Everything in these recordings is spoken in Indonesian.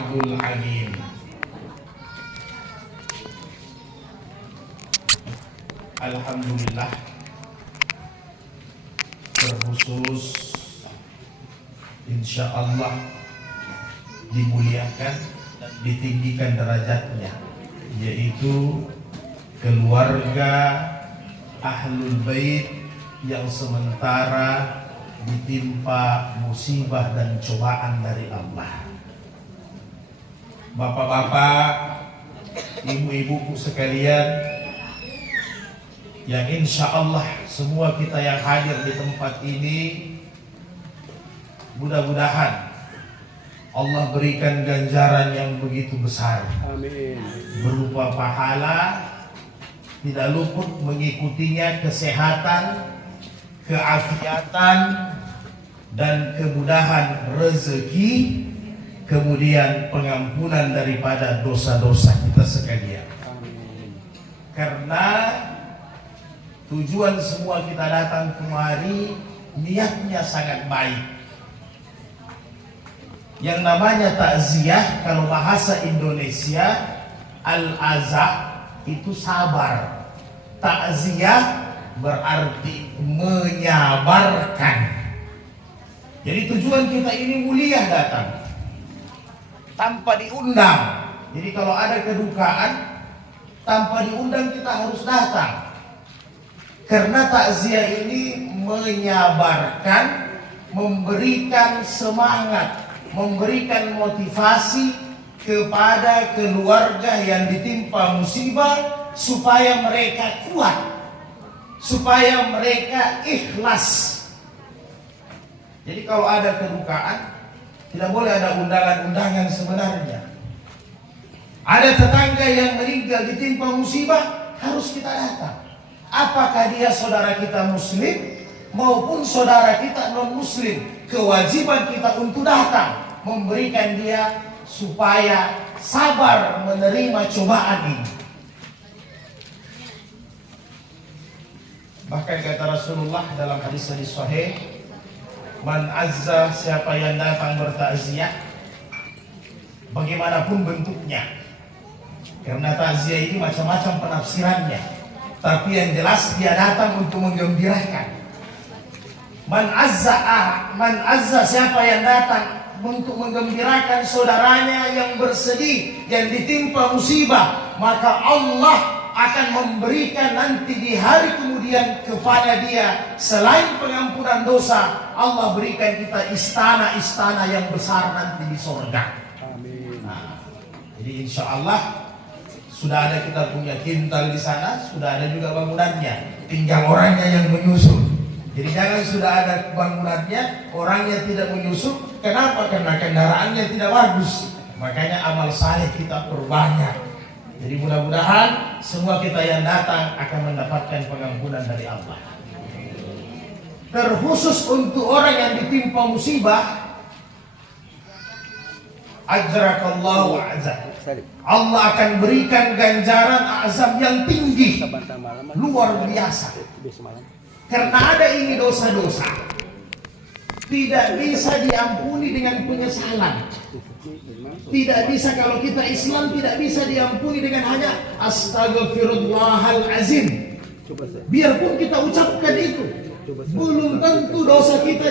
wa'dul alim. Alhamdulillah, terkhusus insya Allah dimuliakan dan ditinggikan derajatnya, yaitu keluarga Ahlul Bait yang sementara ditimpa musibah dan cobaan dari Allah. Bapak-bapak, ibu-ibuku sekalian, yang insya Allah semua kita yang hadir di tempat ini, mudah-mudahan Allah berikan ganjaran yang begitu besar. Amin. Berupa pahala, tidak luput mengikutinya kesehatan, keafiatan, dan kemudahan rezeki, kemudian pengampunan daripada dosa-dosa kita sekalian. Amin. Karena tujuan semua kita datang kemari, niatnya sangat baik. Yang namanya takziah, kalau bahasa Indonesia, al-azah itu sabar. Takziah berarti menyabarkan. Jadi tujuan kita ini mulia datang tanpa diundang. Jadi kalau ada kedukaan tanpa diundang kita harus datang. Karena takziah ini menyabarkan, memberikan semangat, memberikan motivasi kepada keluarga yang ditimpa musibah supaya mereka kuat, supaya mereka ikhlas. Jadi kalau ada kedukaan, tidak boleh ada undangan-undangan sebenarnya. Ada tetangga yang meninggal ditimpa musibah, harus kita datang. Apakah dia saudara kita muslim maupun saudara kita non muslim, kewajiban kita untuk datang memberikan dia supaya sabar menerima cobaan ini. Bahkan kata Rasulullah dalam hadis-hadis sahih, man azza, siapa yang datang bertakziah bagaimanapun bentuknya. Karena takziah ini macam-macam penafsirannya, tapi yang jelas dia datang untuk menggembirakan. Man azza, siapa yang datang untuk menggembirakan saudaranya yang bersedih, yang ditimpa musibah, maka Allah akan memberikan nanti di hari kemudian kepada dia, selain pengampunan dosa, Allah berikan kita istana-istana yang besar nanti di surga. Amin. Nah, jadi insya Allah sudah ada kita punya kintal di sana, sudah ada juga bangunannya, tinggal orangnya yang menyusul. Jadi jangan sudah ada bangunannya, orangnya tidak menyusul. Kenapa? Karena kendaraannya tidak bagus. Makanya amal saleh kita perbanyak. Jadi mudah-mudahan semua kita yang datang akan mendapatkan pengampunan dari Allah. Terkhusus untuk orang yang ditimpa musibah, ajrakallahu azza. Allah akan berikan ganjaran azab yang tinggi, luar biasa. Karena ada ini dosa-dosa tidak bisa diampuni dengan penyesalan. Tidak bisa, kalau kita Islam tidak bisa diampuni dengan hanya astagfirullahalazim. Biarpun kita ucapkan itu, belum tentu dosa kita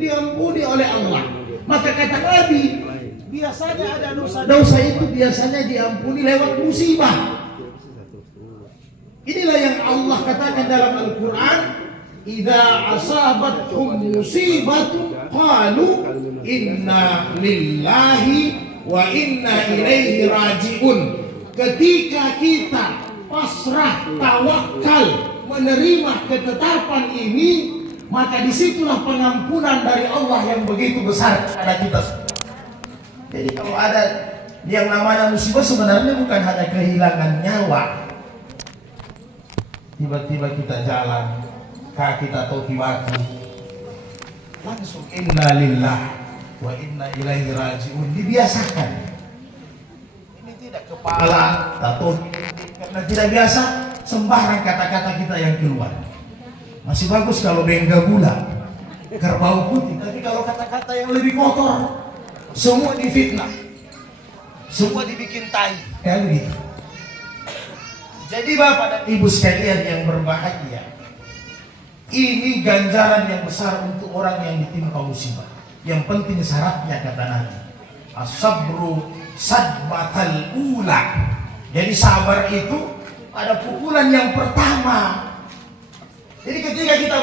diampuni oleh Allah. Maka kata Nabi, biasanya ada dosa-dosa itu biasanya diampuni lewat musibah. Inilah yang Allah katakan dalam Al-Quran, idza asabatkum musibatun qalu inna lillahi wa inna ilaihi raji'un. Ketika kita pasrah, tawakal, menerima ketetapan ini, maka disitulah pengampunan dari Allah yang begitu besar kepada kita. Jadi kalau ada yang namanya musibah, sebenarnya bukan hanya kehilangan nyawa. Tiba-tiba kita jalan, kaki kita toki-waki, langsung inna lillah wa inna ilaihi raji'un, dibiasakan. Ini tidak kepala, tato, karena tidak biasa, sembarang kata-kata kita yang keluar. Masih bagus kalau bengga gula, kerbau putih. Tapi kalau kata-kata yang lebih kotor, semua difitnah. semua dibikin tai. Kayak begitu. Jadi Bapak dan Ibu sekalian yang berbahagia, ini ganjaran yang besar untuk orang yang ditimpa musibah. Yang penting syaratnya kata Nabi, as-sabru sadbatal ula. Jadi sabar itu pada pukulan yang pertama. Jadi ketika kita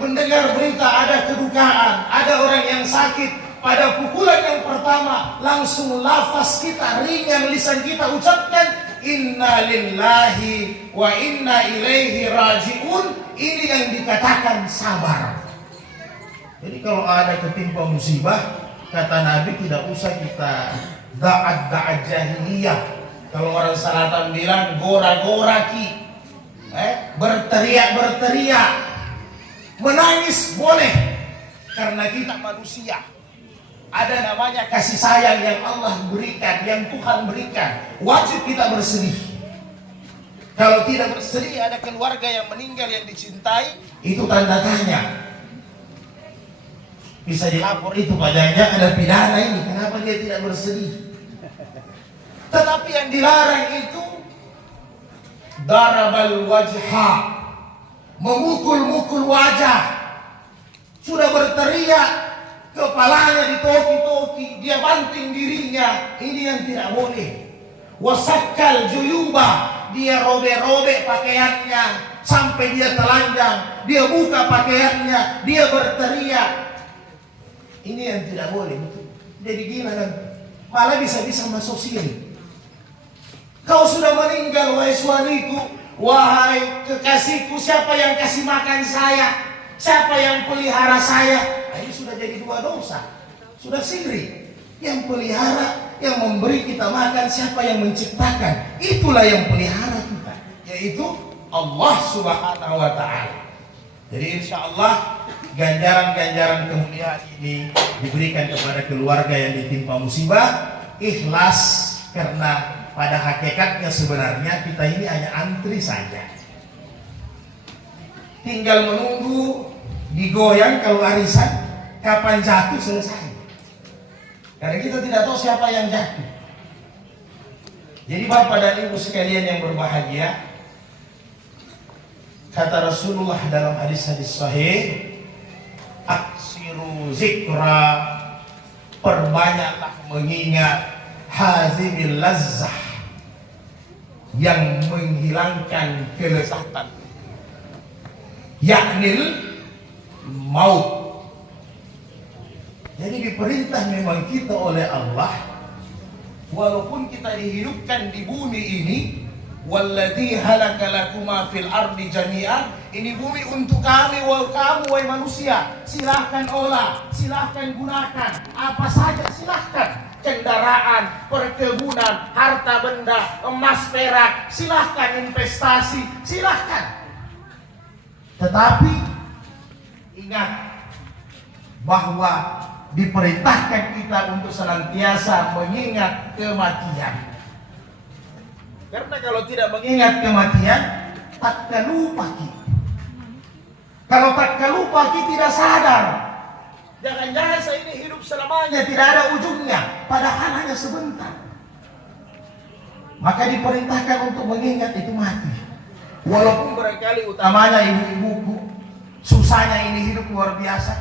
mendengar berita ada kedukaan, ada orang yang sakit, pada pukulan yang pertama langsung lafaz kita ringan, lisan kita ucapkan inna lillahi wa inna ilaihi raji'un. Ini yang dikatakan sabar. Jadi kalau ada ketimpa musibah, kata Nabi tidak usah kita da'at jahiliyah. Kalau orang Selatan bilang gora-goraki, berteriak, menangis boleh, karena kita manusia. Ada namanya kasih sayang yang Allah berikan, yang Tuhan berikan. Wajib kita bersedih. Kalau tidak bersedih, ada keluarga yang meninggal yang dicintai, itu tanda tanya. Bisa dilapor itu Pak Janja, ada pidana ini, kenapa dia tidak bersedih? Tetapi yang dilarang itu darabal wajha, memukul-mukul wajah. Sudah berteriak, kepalanya ditoki-toki, dia banting dirinya, ini yang tidak boleh. Wasakkal juyuba, dia robek-robek pakaiannya sampai dia telanjang, dia buka pakaiannya, dia berteriak. Ini yang tidak boleh. Jadi gila kan, malah bisa-bisa masuk sini. Kau sudah meninggal wahai suamiku, wahai kekasihku, siapa yang kasih makan saya, siapa yang pelihara saya? Ini sudah jadi dua dosa, sudah syirik. Yang pelihara, yang memberi kita makan, siapa yang menciptakan? Itulah yang pelihara kita, yaitu Allah Subhanahu wa Ta'ala. Jadi insya Allah ganjaran-ganjaran kemuliaan ini diberikan kepada keluarga yang ditimpa musibah. Ikhlas, karena pada hakikatnya sebenarnya kita ini hanya antri saja, tinggal menunggu digoyang kalau arisan, kapan jatuh selesai. Karena kita tidak tahu siapa yang jatuh. Jadi Bapak dan Ibu sekalian yang berbahagia, kata Rasulullah dalam hadis-hadis sahih, aksiru zikra, perbanyaklah mengingat hazimil lazzah, yang menghilangkan kelezatan, yaknil maut. Jadi diperintah memang kita oleh Allah, walaupun kita dihidupkan di bumi ini, walladzi halaka lakuma fil ardi jami'an, ini bumi untuk kami, kamu wahai manusia, silahkan olah, silahkan gunakan apa saja, silahkan. Kendaraan, perkebunan, harta benda, emas perak, silahkan investasi, silahkan. Tetapi ingat bahwa diperintahkan kita untuk senantiasa mengingat kematian. Karena kalau tidak mengingat kematian, tak lupa kita. Kalau tak lupa kita tidak sadar. Jangan-jangan saya ini hidup selamanya, tidak ada ujungnya, padahal hanya sebentar. Maka diperintahkan untuk mengingat itu mati. Walaupun barangkali utamanya ibu-ibuku, susahnya ini hidup luar biasa.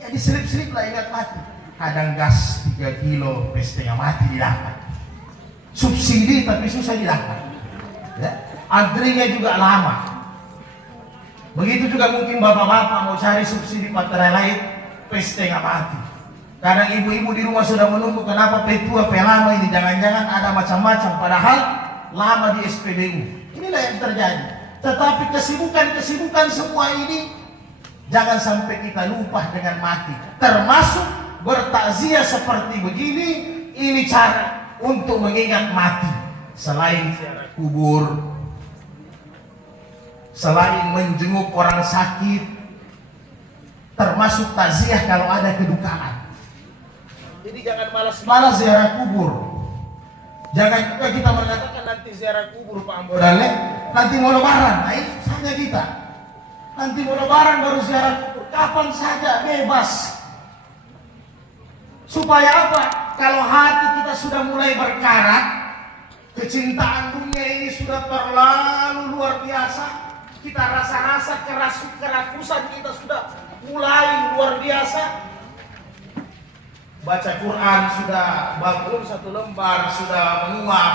Ya diselip-selip lah ingat mati. Kadang gas 3 kilo, setengah mati didapat. Subsidi tapi susah didapat. Ya. Antrinya juga lama. Begitu juga mungkin bapak-bapak mau cari subsidi Pertalite, setengah mati. Kadang ibu-ibu di rumah sudah menunggu, kenapa P2, P lama ini, jangan-jangan ada macam-macam, padahal lama di SPBU. Inilah yang terjadi. Tetapi kesibukan semua ini, jangan sampai kita lupa dengan mati. Termasuk bertakziah seperti begini, ini cara untuk mengingat mati. Selain ziarah kubur, selain menjenguk orang sakit, termasuk takziah kalau ada kedukaan. Jadi jangan malas-malas ziarah kubur. Jangan juga kita mengatakan nanti ziarah kubur Pak Ambodale, nanti mau lebaran. Nah itu saja kita. Nanti mau lebaran baru ziarah kubur. Kapan saja bebas. Supaya apa? kalau hati kita sudah mulai berkarat, kecintaan dunia ini sudah terlalu luar biasa, kita rasa-rasa kerakusan kita sudah mulai luar biasa. Baca Quran sudah bangun satu lembar, sudah menguap.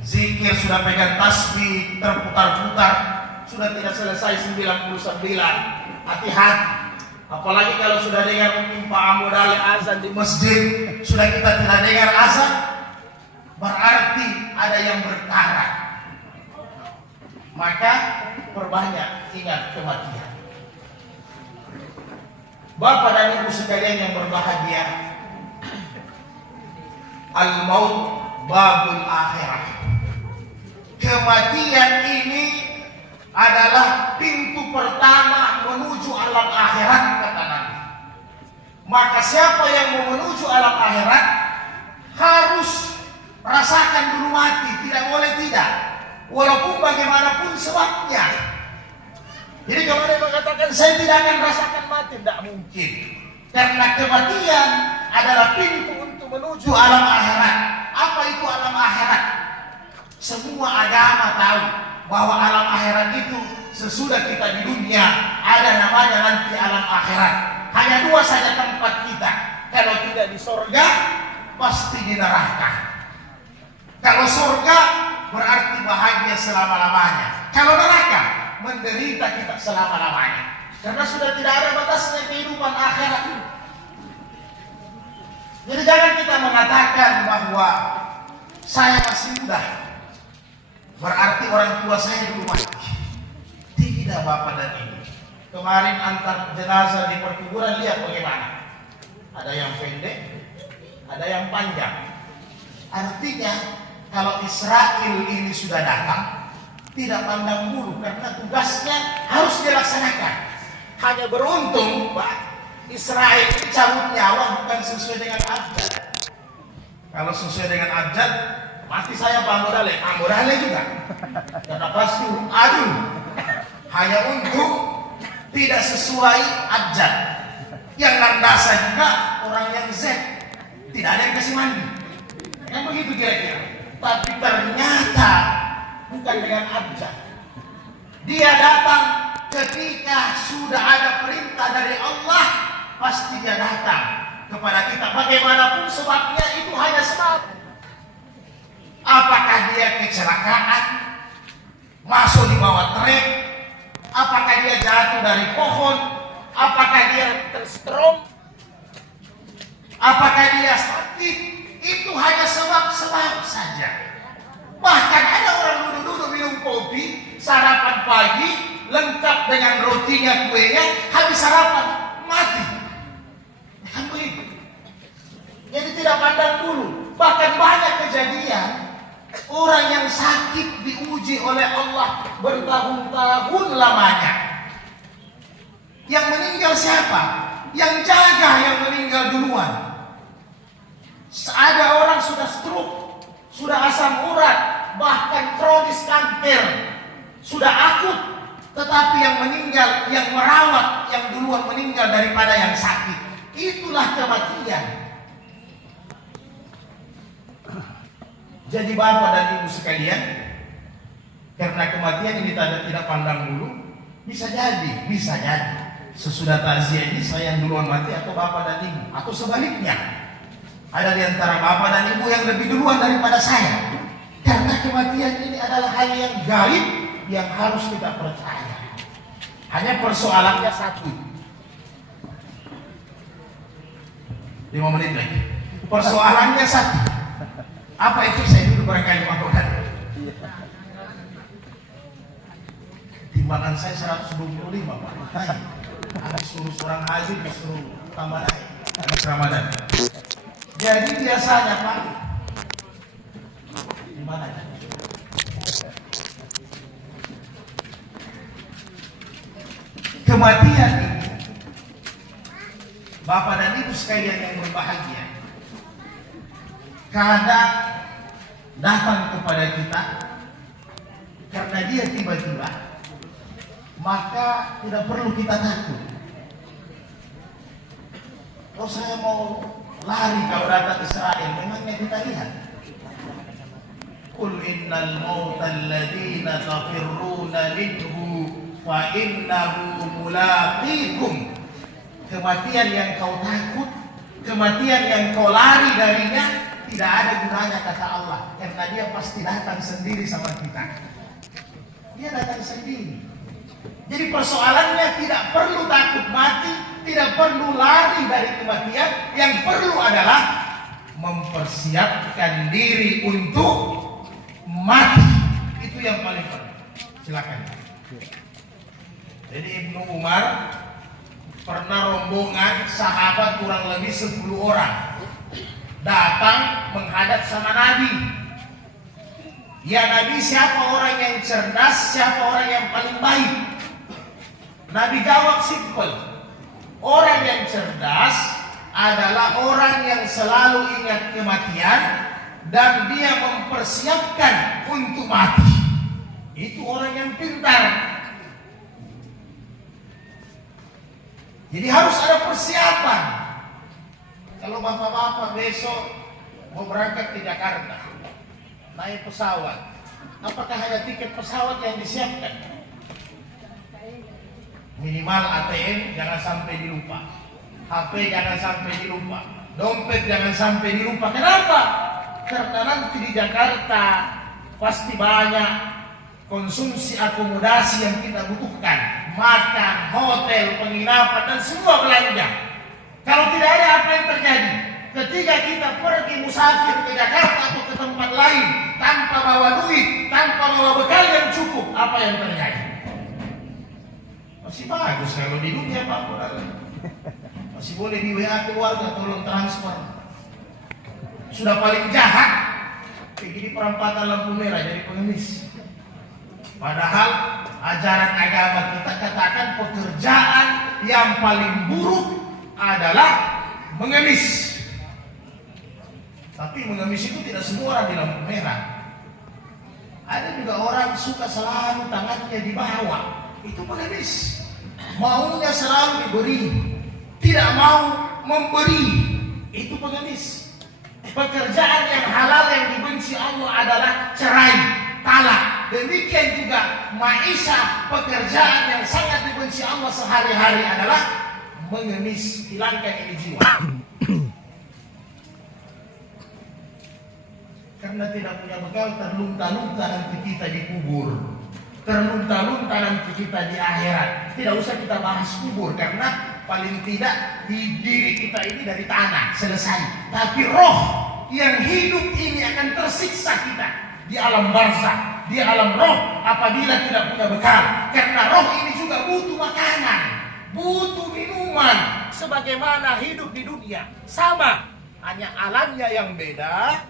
Zikir sudah pegang tasbih, terputar-putar, sudah tidak selesai 99. Hati-hati. Apalagi kalau sudah dengar mungkin Pak Amodale azan di masjid, sudah kita tidak dengar azan, berarti ada yang berkarat. Maka perbanyak ingat kematian. Bapak dan Ibu sekalian yang berbahagia, al-maut babul akhirah. Kematian ini adalah pintu pertama menuju alam akhirat, kata Nabi. Maka siapa yang mau menuju alam akhirat harus rasakan dulu mati, tidak boleh tidak, walaupun bagaimanapun sebabnya. Jadi kalau dia mengatakan saya tidak akan rasakan mati, tidak mungkin. Karena kematian adalah pintu untuk menuju alam akhirat. Apa itu alam akhirat? Semua agama tahu bahwa alam akhirat itu sesudah kita di dunia ada namanya nanti alam akhirat. Hanya dua saja tempat kita. Kalau tidak di sorga, pasti di neraka. Kalau sorga berarti bahagia selama-lamanya. Kalau neraka, menderita kita selama-lamanya. Karena sudah tidak ada batasnya kehidupan akhirat ini. Jadi jangan kita mengatakan bahwa saya masih muda, berarti orang tua saya dulu mati. Tidak, Bapak dan Ibu. Kemarin antar jenazah di perkuburan, lihat bagaimana. Ada yang pendek, ada yang panjang. Artinya kalau Israel ini sudah datang, tidak pandang bulu karena tugasnya harus dilaksanakan. Hanya beruntung, Pak, Israel ini cabut nyawa bukan sesuai dengan abjad. Kalau sesuai dengan abjad, mati saya Pak Modale juga. Karena pasti aduh, hanya untuk tidak sesuai abjad. Yang landasan juga orang yang Z, tidak ada yang kasih mandi. Yang begitu kira-kira. Tapi ternyata bukan dengan abjad. Dia datang ketika sudah ada perintah dari Allah, pasti dia datang kepada kita. Bagaimanapun sebabnya itu hanya sebab. Apakah dia kecelakaan, masuk di bawah trek, apakah dia jatuh dari pohon, apakah dia terstrom, apakah dia sakit, itu hanya sebab-sebab saja. Bahkan ada orang duduk-duduk minum kopi, sarapan pagi, lengkap dengan rotinya, kuenya, habis sarapan, mati. Kan begitu. Jadi tidak pandang dulu. Bahkan banyak kejadian, orang yang sakit diuji oleh Allah bertahun-tahun lamanya. Yang meninggal siapa? Yang jaga yang meninggal duluan. Ada orang sudah stroke, sudah asam urat, bahkan kronis kanker, sudah akut, tetapi yang meninggal, yang merawat, yang duluan meninggal daripada yang sakit. Itulah kematian. Jadi Bapak dan Ibu sekalian, karena kematian ini tidak pandang bulu, bisa jadi sesudah takziah ini saya yang duluan mati atau Bapak dan Ibu, atau sebaliknya. Ada di antara Bapak dan Ibu yang lebih duluan daripada saya. Karena kematian ini adalah hal yang gaib yang harus kita percaya. Hanya persoalannya satu. 5 menit lagi. Persoalannya satu. Apa itu? Saya dulu barangkali makan. Timbangan saya 125, Pak. Habis suruh orang haji, disuruh tambah naik. Habis Ramadan. Jadi biasanya, Pak, di mana? Kematian ini, Bapak dan Ibu sekalian yang berbahagia, kadang datang kepada kita karena dia tiba-tiba, maka tidak perlu kita takut. Oh, saya mau lari kalau datang Israel. Memangnya kita lihat. Qul innal mauta alladhina tafirruna minhu fa innahu mulaqikum. Kematian yang kau takut, kematian yang kau lari darinya, tidak ada gunanya kata Allah, karena dia pasti datang sendiri sama kita. Dia datang sendiri. Jadi persoalannya tidak perlu takut mati, tidak perlu lari dari kematian. Yang perlu adalah mempersiapkan diri untuk mati. Itu yang paling penting. Silakan. Jadi Ibnu Umar pernah rombongan sahabat kurang lebih 10 orang datang menghadap sama Nabi. Ya Nabi, siapa orang yang cerdas, siapa orang yang paling baik? Nabi jawab simpel. Orang yang cerdas adalah orang yang selalu ingat kematian dan dia mempersiapkan untuk mati. Itu orang yang pintar. Jadi harus ada persiapan. Kalau bapak-bapak besok mau berangkat ke Jakarta, naik pesawat, apakah ada tiket pesawat yang disiapkan? Minimal ATM jangan sampai dilupa, HP jangan sampai dilupa, dompet jangan sampai dilupa. Kenapa? Karena nanti di Jakarta pasti banyak konsumsi akomodasi yang kita butuhkan. Makan, hotel, penginapan, dan semua belanja. Kalau tidak ada, apa yang terjadi? Ketika kita pergi musafir ke Jakarta atau ke tempat lain tanpa bawa duit, tanpa bawa bekal yang cukup, apa yang terjadi? Masih bagus kalau di dunia Pak Saudara. Masih boleh di WA keluarga, tolong transfer. Sudah paling jahat, kayak gini perampatan lampu merah jadi pengemis. Padahal ajaran agama kita katakan pekerjaan yang paling buruk adalah mengemis. Tapi mengemis itu tidak semua orang di lampu merah. Ada juga orang suka selalu tangannya di bawah. Itu pengemis. Maunya selalu diberi, tidak mau memberi. Itu pengemis. Pekerjaan yang halal yang dibenci Allah adalah cerai, talak. Demikian juga maisha, pekerjaan yang sangat dibenci Allah sehari-hari adalah mengemis, hilangkan ini jiwa. Karena tidak punya bekal, terlunta-lunta nanti kita dikubur, terlunta-lunta nanti kita di akhirat. Tidak usah kita bahas kubur, karena paling tidak di diri kita ini dari tanah selesai. Tapi roh yang hidup ini akan tersiksa kita di alam barzakh, di alam roh apabila tidak punya bekal. Karena roh ini juga butuh makanan, butuh minuman, sebagaimana hidup di dunia. Sama, hanya alamnya yang beda.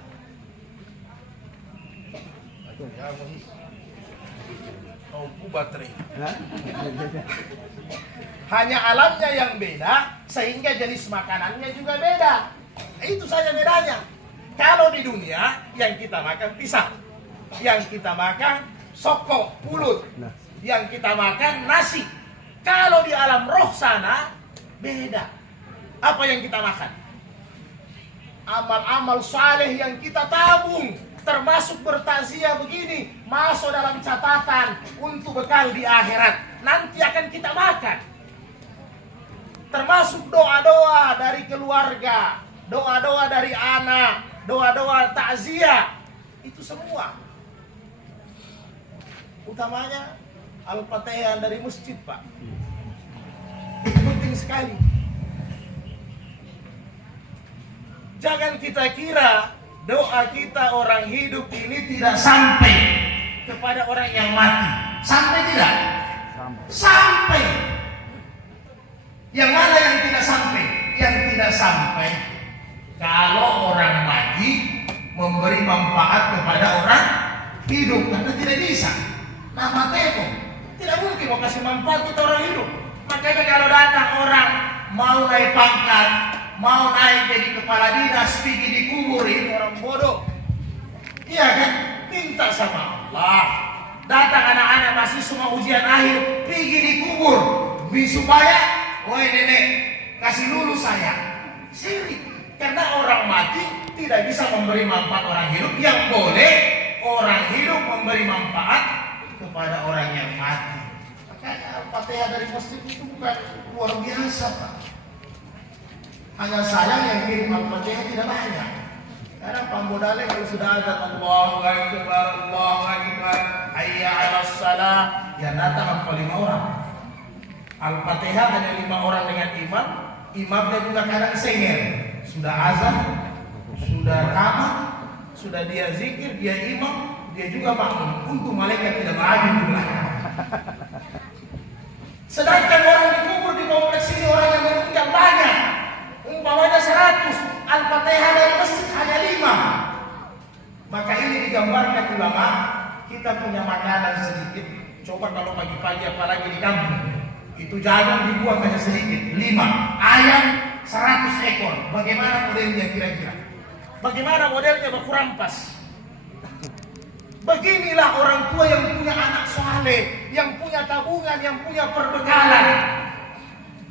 Baterai. Hanya alamnya yang beda, sehingga jenis makanannya juga beda. Itu saja bedanya. Kalau di dunia yang kita makan pisang, yang kita makan soko pulut, yang kita makan nasi. Kalau di alam roh sana beda. Apa yang kita makan? Amal-amal saleh yang kita tabung, termasuk bertakziah begini, masuk dalam catatan untuk bekal di akhirat. Nanti akan kita makan. Termasuk doa-doa dari keluarga, doa-doa dari anak, doa-doa takziah. Itu semua. Utamanya Al-Fatihah dari masjid, Pak. Itu penting sekali. Jangan kita kira doa kita orang hidup ini tidak sampai kepada orang yang mati. Sampai tidak? Sampai. Yang mana yang tidak sampai? Yang tidak sampai kalau orang mati memberi manfaat kepada orang hidup, karena tidak bisa. Nah, matemu tidak mungkin mau kasih manfaat ke orang hidup. Makanya kalau datang orang mau naik pangkat, mau naik jadi kepala dinas, pergi dikubur, ini orang bodoh. Iya kan? Minta sama Allah. Datang anak-anak masih semua ujian akhir, pergi dikubur, supaya, woi nenek, kasih lulus saya. Sirik. Karena orang mati tidak bisa memberi manfaat orang hidup. Yang boleh orang hidup memberi manfaat kepada orang yang mati. Makanya Al-Fatihah dari masjid itu bukan luar biasa, Pak. Hanya sayang yang kirim Al-Fatihah tidak banyak. Karena pambodalnya kalau sudah ada Allahu Akbar, Allahu Akbar, hayya 'alas shalah, yang datang 45 orang. Al-Fatihah hanya 5 orang dengan imam. Imamnya juga kadang sengir. Sudah azan, sudah tamat, sudah dia zikir, dia imam, dia juga makmum. Untung malaikat tidak berada di belakang. Sedangkan orang dikubur di kompleks ini orang yang meninggal banyak. Umpamanya 100, Al-Fatihah dari masjid hanya 5. Maka ini digambarkan ulama, kita punya makanan sedikit. Coba kalau pagi-pagi apalagi di kampung, itu jagung dibuang hanya sedikit, 5. Ayam 100 ekor. Bagaimana modelnya kira-kira? Bagaimana modelnya baku rampas? Beginilah orang tua yang punya anak soleh, yang punya tabungan, yang punya perbekalan.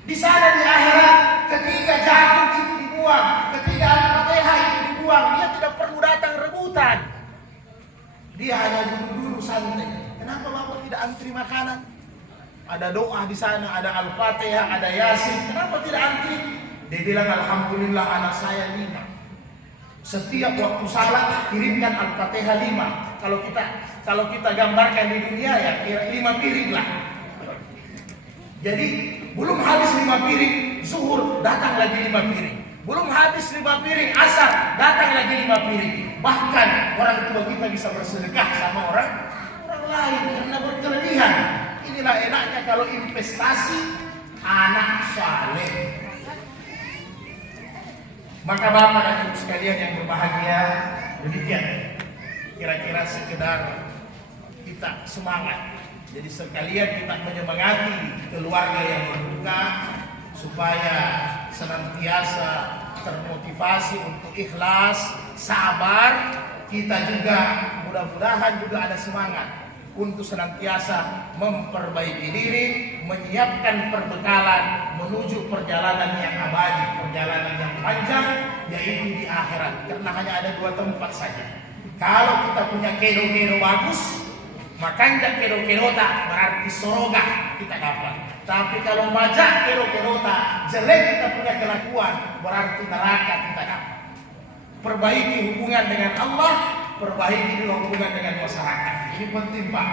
Di sana di akhirat, ketika jagung itu dibuang, ketika Al-Fatihah itu dibuang, dia tidak perlu datang rebutan. Dia hanya duduk-duduk santai. Kenapa Bapak tidak antri makanan? Ada doa di sana, ada Al-Fatihah, ada Yasin. Kenapa tidak antri? Dia bilang, alhamdulillah anak saya 5. Setiap waktu salat kirimkan Al-Fatihah 5. Kalau kita gambarkan di dunia ya kira 5 piring lah. Jadi belum habis 5 piring zuhur, datang lagi 5 piring. Belum habis 5 piring asar, datang lagi 5 piring. Bahkan orang tua kita bisa bersedekah sama orang lain karena berkelebihan. Inilah enaknya kalau investasi anak saleh. Maka Bapak dan Ibu sekalian yang berbahagia, demikian kira-kira sekedar kita semangat. Jadi sekalian kita menyemangati keluarga yang berduka supaya senantiasa termotivasi untuk ikhlas, sabar. Kita juga mudah-mudahan juga ada semangat untuk senantiasa memperbaiki diri, menyiapkan perbekalan menuju perjalanan yang abadi, perjalanan yang panjang, yaitu di akhirat. Karena hanya ada 2 tempat saja. Kalau kita punya kedo-kedo bagus, makanya kedo-kedota berarti soroga kita dapat. Tapi kalau baca kedo-kedota jelek kita punya kelakuan, berarti neraka kita dapat. Perbaiki hubungan dengan Allah, perbaiki juga hubungan dengan masyarakat. Ini penting Pak.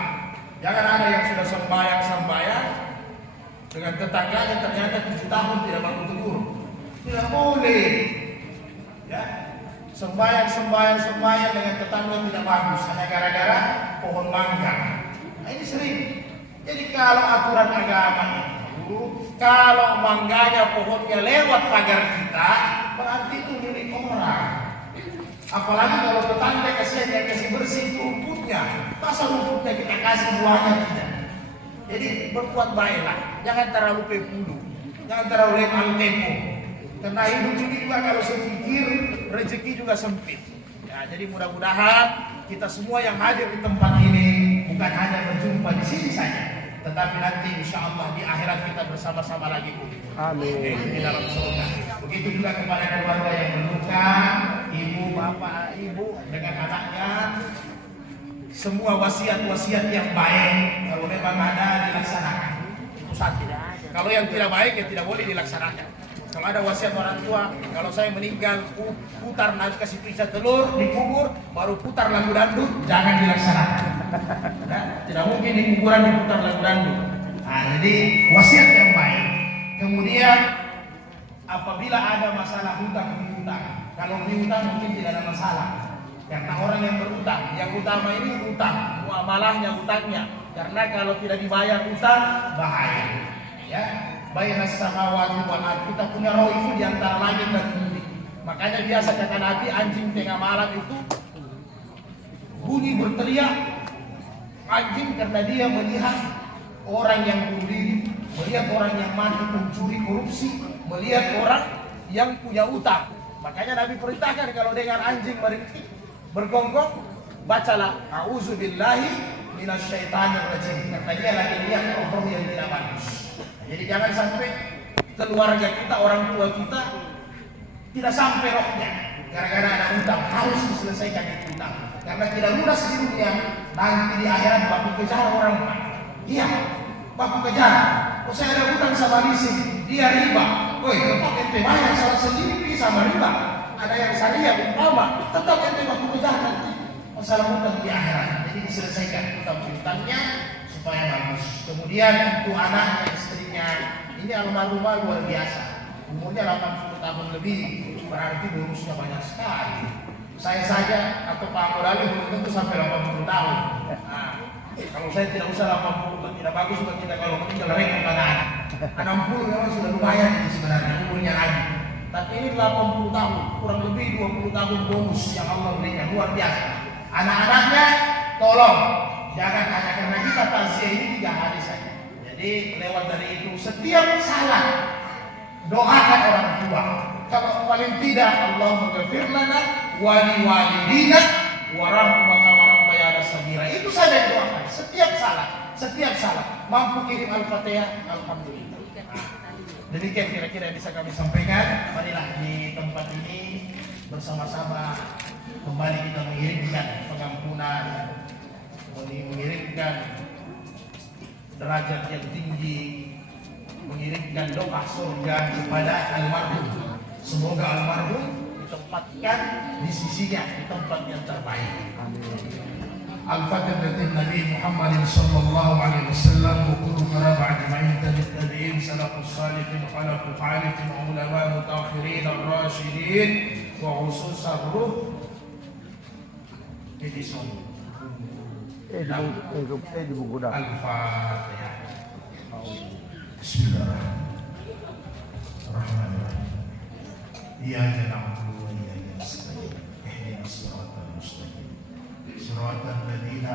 Jangan ada yang sudah sembahyang dengan tetangganya ternyata 7 tahun tidak bangun tegur. Tidak boleh. Ya. Sembahyang dengan tetangga tidak bagus hanya gara-gara pohon mangga. Nah, ini sering. Jadi kalau aturan agama itu, kalau mangganya pohonnya lewat pagar kita, berarti itu milik orang. Apalagi kalau tetangga kasihan yang kasih bersih rumputnya, masa rumputnya kita kasih buahnya tidak. Jadi berbuat baiklah, jangan terlalu pepulu, jangan terlalu lemah tempo. Karena hidup ini juga kalau sepikir rezeki juga sempit. Ya, jadi mudah-mudahan kita semua yang hadir di tempat ini bukan hanya berjumpa di sini saja, tetapi nanti insya Allah di akhirat kita bersama-sama lagi. Amin. Di dalam surga. Begitu juga kepada keluarga yang berduka, ibu, bapak, ibu dengan anaknya. Semua wasiat-wasiat yang baik kalau memang ada dilaksanakan. Itu satu. Kalau yang tidak baik ya tidak boleh dilaksanakan. Kalau ada wasiat orang tua, kalau saya meninggal putar nanti kasih pisah telur dikubur, baru putar lagu dangdut, jangan dilaksanakan. Nah, tidak mungkin di kuburan diputar lagu dangdut. Nah, jadi wasiat yang baik. Kemudian apabila ada masalah hutang piutang, kalau piutang mungkin tidak ada masalah. Karena orang yang berutang, yang utama ini utang, muamalahnya utangnya. Karena kalau tidak dibayar utang bahaya. Ya. Bayar samawati wal ardh, kita punya roh itu di antara langit dan bumi. Makanya biasa kata Nabi, anjing tengah malam itu bunyi berteriak. Anjing karena dia melihat orang yang bunuh diri, melihat orang yang mati pencuri korupsi, melihat orang yang punya utang. Makanya Nabi perintahkan kalau dengar anjing merintih bergonggong, bacalah a'udzubillahi minasyaitonir rajim. Karena dia lagi lihat roh yang tidak bagus. Jadi jangan sampai keluarga kita, orang tua kita tidak sampai rohnya. Gara-gara ada utang harus diselesaikan utang. Karena tidak lunas hidupnya, nanti di akhirat baku kejar orang. Iya, baku kejar. Oh saya ada utang sama dia riba. Woi, tetap ente bayar salah sendiri pergi sama riba. Ada yang syariah umpama, tetap ente baku kejar nanti. Masalah utang di akhirat, jadi diselesaikan utang-utangnya supaya bagus. Kemudian untuk anak dan istrinya, ini almarhumah luar biasa. Umurnya 80 tahun lebih, berarti bonusnya banyak sekali. Saya saja atau Pak Murali belum tentu sampai 80 tahun. Nah, kalau saya tidak usah 80, tidak bagus buat kita kalau meninggal rekor anak. 60 memang sudah lumayan itu sebenarnya umurnya lagi. Tapi ini 80 tahun, kurang lebih 20 tahun bonus yang Allah berikan, luar biasa. Anak-anaknya tolong jangan hanya karena kita takziah ini 3 hari saja. Jadi lewat dari itu setiap salah doakan orang tua. Kalau paling tidak Allah maghfir lana wa liwalidina warahmatan warahmatan sabira. Itu saja doakan. Setiap salah mampu kirim Al-Fatihah, alhamdulillah. Demikian kira-kira yang bisa kami sampaikan. Marilah di tempat ini bersama-sama kembali kita mengirimkan pengampunan, mengirimkan derajat yang tinggi, mengirimkan doa surga kepada almarhum. Semoga almarhum ditempatkan di sisinya, di tempat yang terbaik. Al-Fatihah dari Nabi Muhammad sallallahu alaihi wasallam wa kullu qaraba ajma'in tabi'in salafus salihin khalaful khalifin ulama mutaakhirin ar-rasyidin wa khususan ruh Edison. Al-Fatihah. Bismillahirrahmanirrahim. Iyyaka na'budu wa iyyaka nasta'in. Ihdinas siratal mustaqim. Siratal